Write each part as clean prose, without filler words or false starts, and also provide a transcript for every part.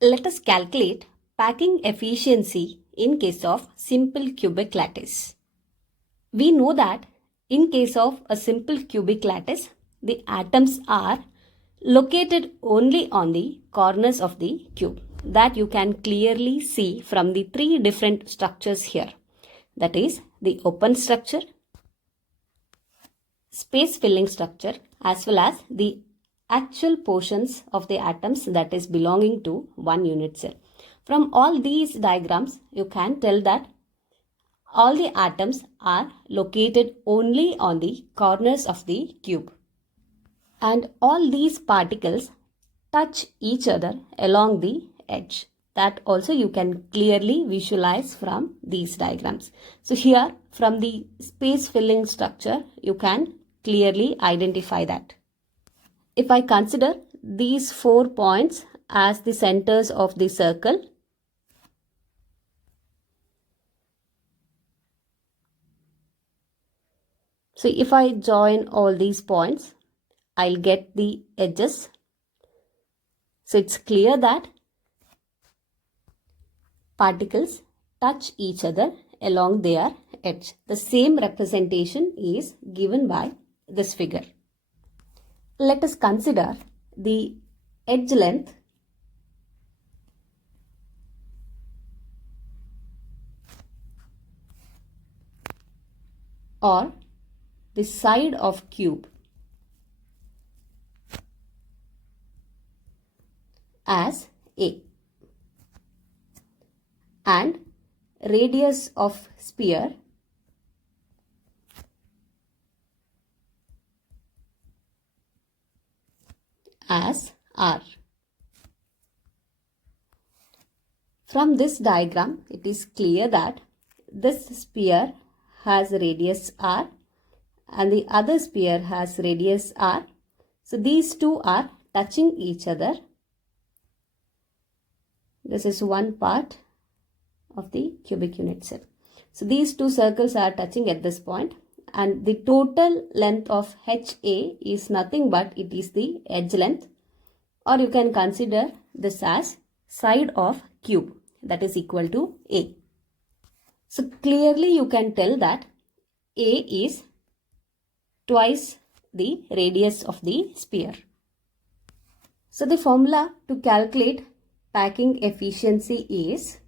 Let us calculate packing efficiency in case of simple cubic lattice. We know that in case of a simple cubic lattice, the atoms are located only on the corners of the cube. That you can clearly see from the three different structures here. That is the open structure, space filling structure, as well as the actual portions of the atoms that is belonging to one unit cell. From all these diagrams, you can tell that all the atoms are located only on the corners of the cube. And all these particles touch each other along the edge. That also you can clearly visualize from these diagrams. So here from the space filling structure, you can clearly identify that. If I consider these 4 points as the centers of the circle, so if I join all these points, I'll get the edges. So it's clear that particles touch each other along their edge. The same representation is given by this figure. Let us consider the edge length or the side of cube as A and radius of sphere as R. From this diagram, it is clear that this sphere has radius R and the other sphere has radius R. So these two are touching each other. This is one part of the cubic unit cell. So these two circles are touching at this point, and the total length of HA is nothing but it is the edge length, or you can consider this as side of cube, that is equal to A. So clearly you can tell that A is twice the radius of the sphere. So the formula to calculate packing efficiency is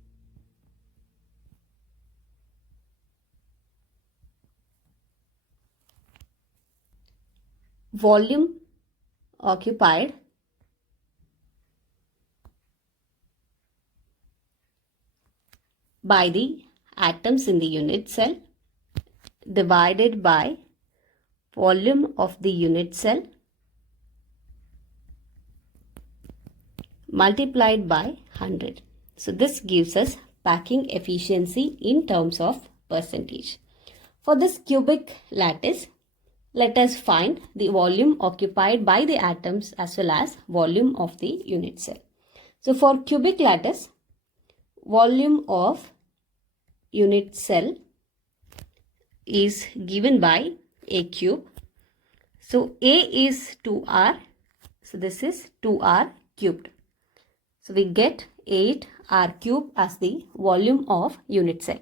volume occupied by the atoms in the unit cell divided by volume of the unit cell multiplied by 100. So this gives us packing efficiency in terms of percentage. For this cubic lattice, let us find the volume occupied by the atoms as well as volume of the unit cell. So for cubic lattice, volume of unit cell is given by A cube. So A is 2R. So this is 2R cubed. So we get 8R cube as the volume of unit cell.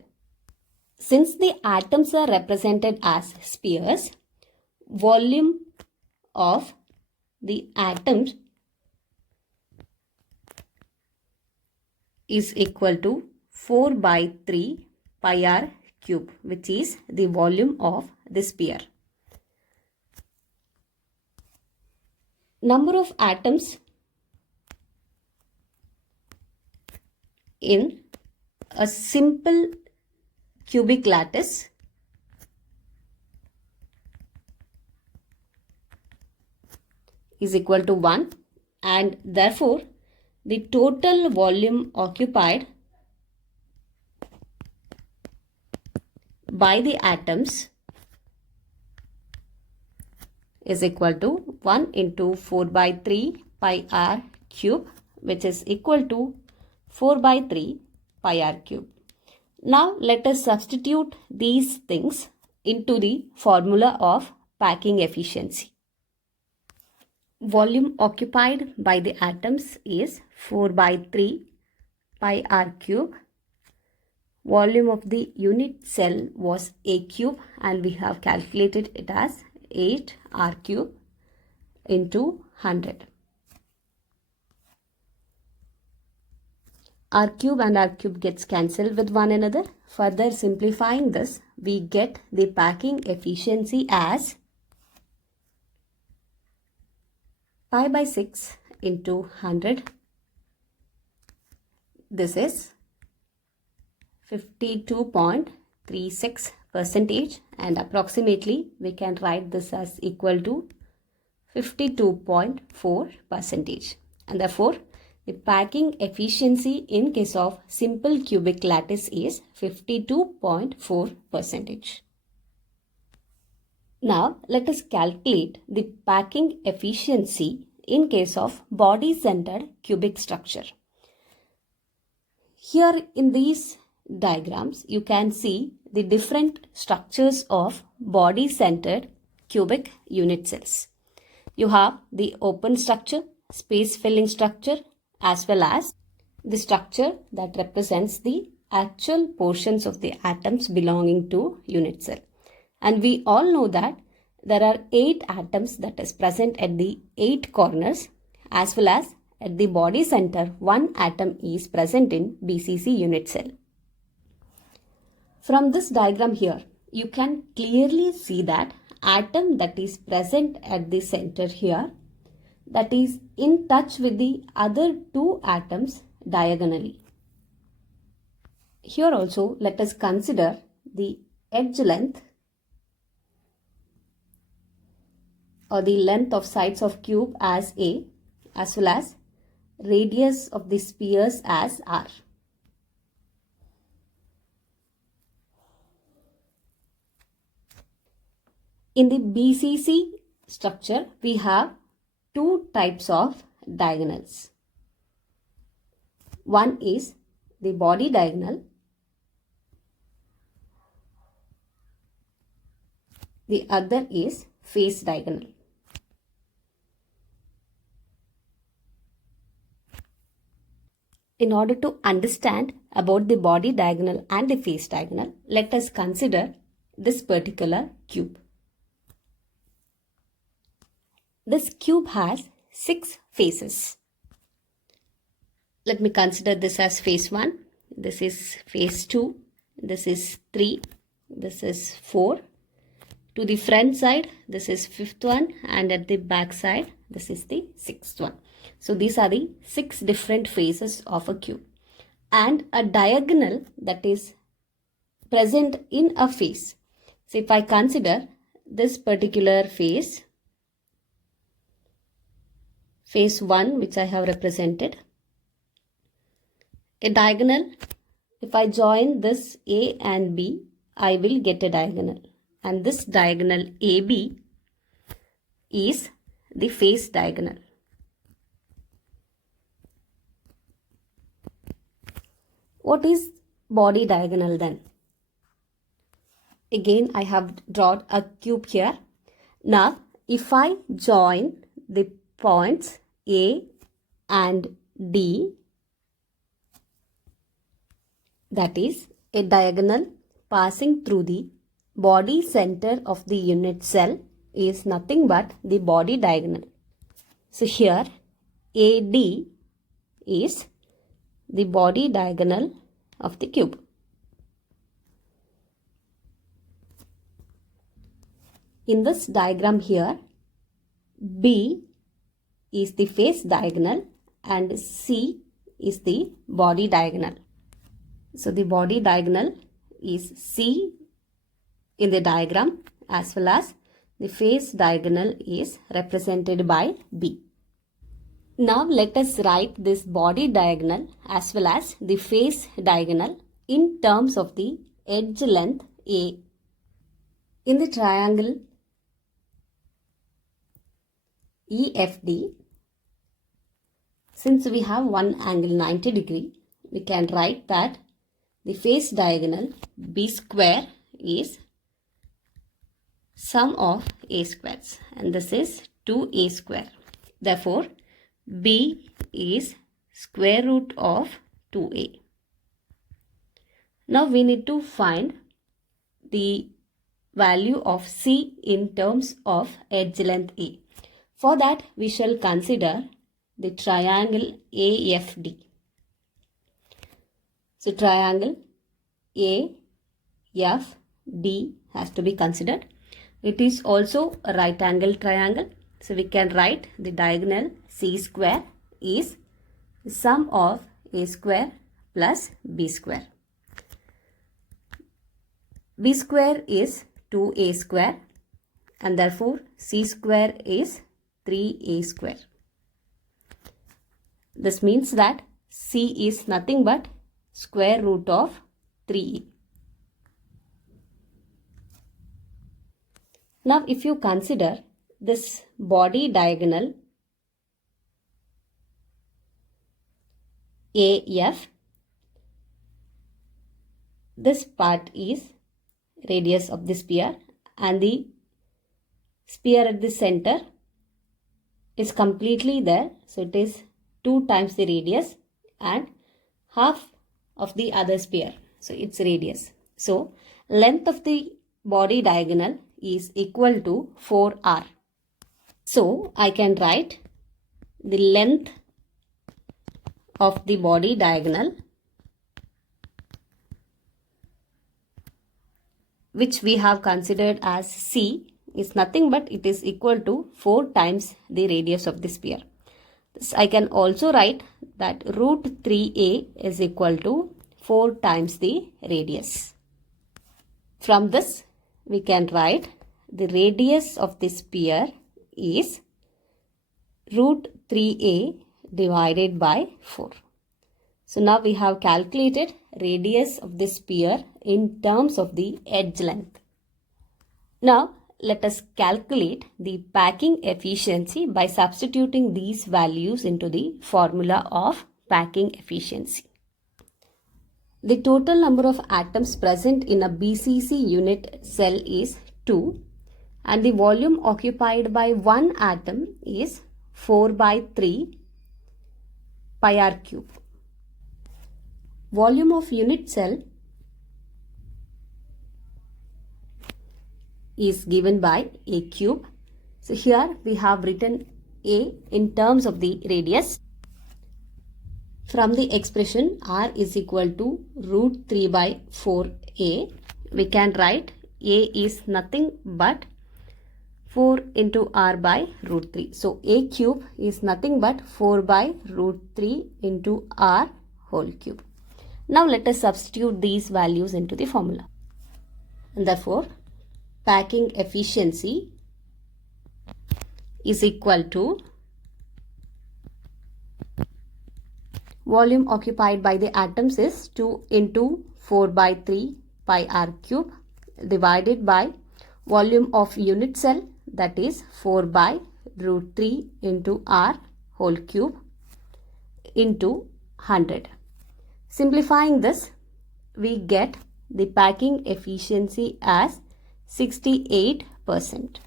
Since the atoms are represented as spheres, volume of the atoms is equal to 4 by 3 pi r cube, which is the volume of the sphere. Number of atoms in a simple cubic lattice is equal to 1, and therefore the total volume occupied by the atoms is equal to 1 into 4 by 3 pi r cube, which is equal to 4 by 3 pi r cube. Now let us substitute these things into the formula of packing efficiency. volume occupied by the atoms is 4 by 3 pi r cube. Volume of the unit cell was a cube and we have calculated it as 8 r cube into 100. R cube and R cube gets cancelled with one another. Further simplifying this, we get the packing efficiency as pi by 6 into 100. This is 52.36%, and approximately we can write this as equal to 52.4%. And therefore, the packing efficiency in case of simple cubic lattice is 52.4%. Now, let us calculate the packing efficiency in case of body-centered cubic structure. Here in these diagrams, you can see the different structures of body-centered cubic unit cells. You have the open structure, space-filling structure, as well as the structure that represents the actual portions of the atoms belonging to unit cell. And we all know that there are 8 atoms that is present at the 8 corners, as well as at the body center 1 atom is present in BCC unit cell. From this diagram here, you can clearly see that atom that is present at the center here, that is in touch with the other 2 atoms diagonally. Here also, let us consider the edge length or the length of sides of cube as A, as well as radius of the spheres as R. In the BCC structure, we have 2 types of diagonals. One is the body diagonal. The other is face diagonal. In order to understand about the body diagonal and the face diagonal, let us consider this particular cube. This cube has 6 faces. Let me consider this as face 1, this is face 2, this is 3, this is 4. To the front side, this is 5th one, and at the back side, this is the 6th one. So these are the 6 different faces of a cube. And a diagonal that is present in a face. So if I consider this particular face, face 1 which I have represented, a diagonal, if I join this A and B, I will get a diagonal. And this diagonal AB is the face diagonal. What is body diagonal then? Again, I have drawn a cube here. Now, if I join the points A and D, that is a diagonal passing through the body center of the unit cell, is nothing but the body diagonal. So here AD is the body diagonal of the cube. In this diagram here, B is the face diagonal and C is the body diagonal. So the body diagonal is C in the diagram, as well as the face diagonal is represented by B. Now let us write this body diagonal as well as the face diagonal in terms of the edge length A. In the triangle EFD, since we have one angle 90 degree, we can write that the face diagonal B square is sum of A squares, and this is 2A square Therefore, B is square root of 2A. Now we need to find the value of C in terms of edge length A. For that, we shall consider the triangle AFD. So triangle AFD has to be considered. It is also a right angle triangle. So we can write the diagonal C square is the sum of A square plus B square. B square is 2A square and therefore C square is 3A square. This means that C is nothing but square root of 3A. Now if you consider this body diagonal AF, this part is radius of the sphere and the sphere at the center is completely there. So it is 2 times the radius and half of the other sphere. So its radius. So length of the body diagonal is equal to 4r. So I can write the length of the body diagonal, which we have considered as C, is nothing but it is equal to 4 times the radius of the sphere. I can also write that root 3A is equal to 4 times the radius. From this, we can write the radius of the sphere is root 3A divided by 4. So now we have calculated radius of the sphere in terms of the edge length. Now let us calculate the packing efficiency by substituting these values into the formula of packing efficiency. The total number of atoms present in a BCC unit cell is 2 and the volume occupied by one atom is 4 by 3 pi r cube. Volume of unit cell is given by A cube. So here we have written A in terms of the radius. From the expression R is equal to root 3 by 4A, we can write A is nothing but 4 into R by root 3. So A cube is nothing but 4 by root 3 into R whole cube. Now let us substitute these values into the formula. And therefore, packing efficiency is equal to volume occupied by the atoms is 2 into 4 by 3 pi r cube divided by volume of unit cell, that is 4 by root 3 into r whole cube into 100. Simplifying this, we get the packing efficiency as 68%.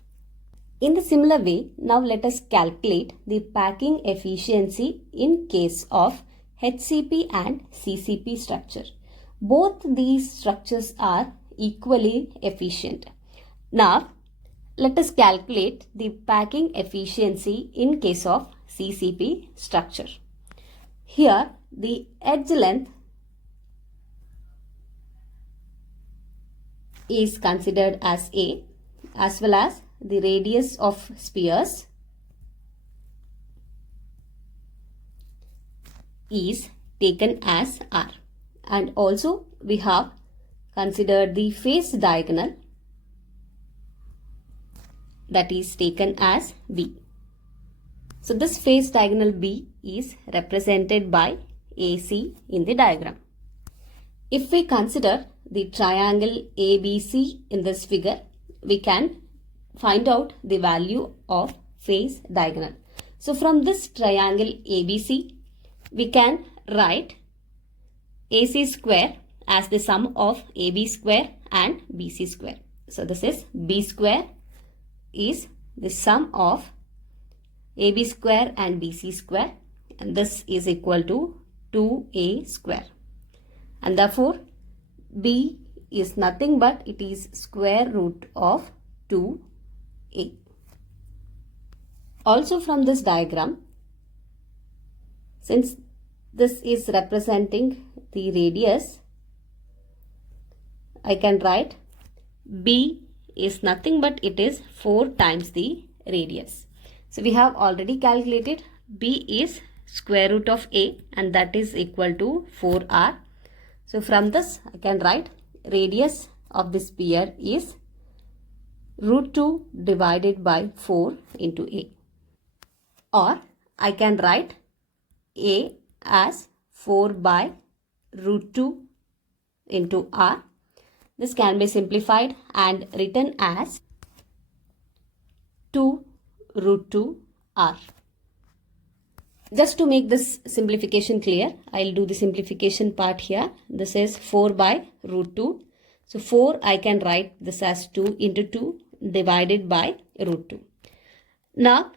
In the similar way, now let us calculate the packing efficiency in case of HCP and CCP structure. Both these structures are equally efficient. Now, let us calculate the packing efficiency in case of CCP structure. Here, the edge length is considered as A, as well as the radius of spheres is taken as R, and also we have considered the face diagonal, that is taken as B. So this face diagonal B is represented by AC in the diagram. If we consider the triangle ABC in this figure, we can find out the value of face diagonal. So from this triangle ABC, we can write AC square as the sum of AB square and BC square. So this is B square is the sum of AB square and BC square, and this is equal to 2A square. And therefore, B is nothing but it is square root of 2A. Also from this diagram, since this is representing the radius, I can write B is nothing but it is 4 times the radius. So we have already calculated B is square root of A, and that is equal to 4R. So from this I can write radius of the sphere is root 2 divided by 4 into A. Or I can write A as 4 by root 2 into R. This can be simplified and written as 2 root 2 R. Just to make this simplification clear, I'll do the simplification part here. This is 4 by root 2. So 4 I can write this as 2 into 2 divided by root 2. Now,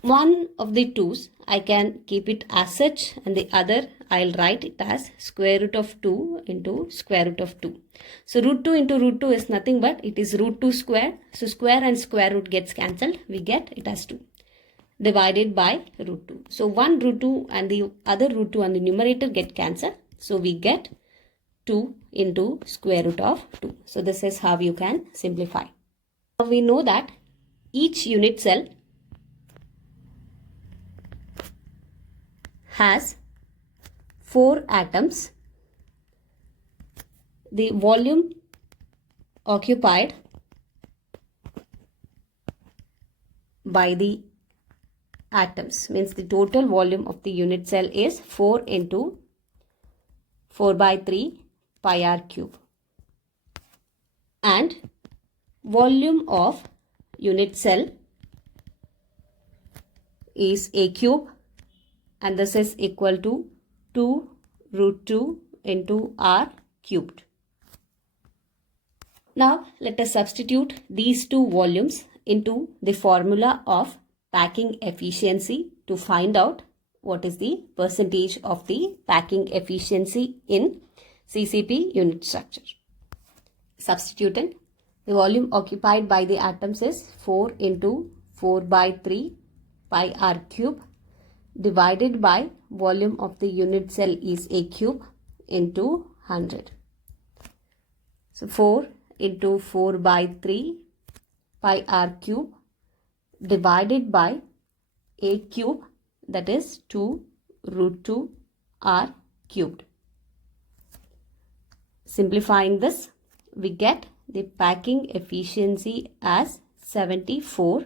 one of the 2's I can keep it as such, and the other I'll write it as square root of 2 into square root of 2. So root 2 into root 2 is nothing but it is root 2 square. So square and square root gets cancelled. We get it as 2 divided by root 2. So one root 2 and the other root 2 on the numerator get cancelled. So we get 2 into square root of 2. So this is how you can simplify. Now we know that each unit cell has 4 atoms. The volume occupied by the atoms means the total volume of the unit cell is 4 into 4 by 3 pi r cube. And volume of unit cell is a cube, and this is equal to 2 root 2 into r cubed. Now let us substitute these two volumes into the formula of packing efficiency to find out what is the percentage of the packing efficiency in CCP unit structure. Substituting, the volume occupied by the atoms is 4 into 4 by 3 pi r cube divided by volume of the unit cell is a cube into 100. So 4 into 4 by 3 pi r cube divided by a cube, that is 2 root 2 r cubed. Simplifying this, we get the packing efficiency as 74%.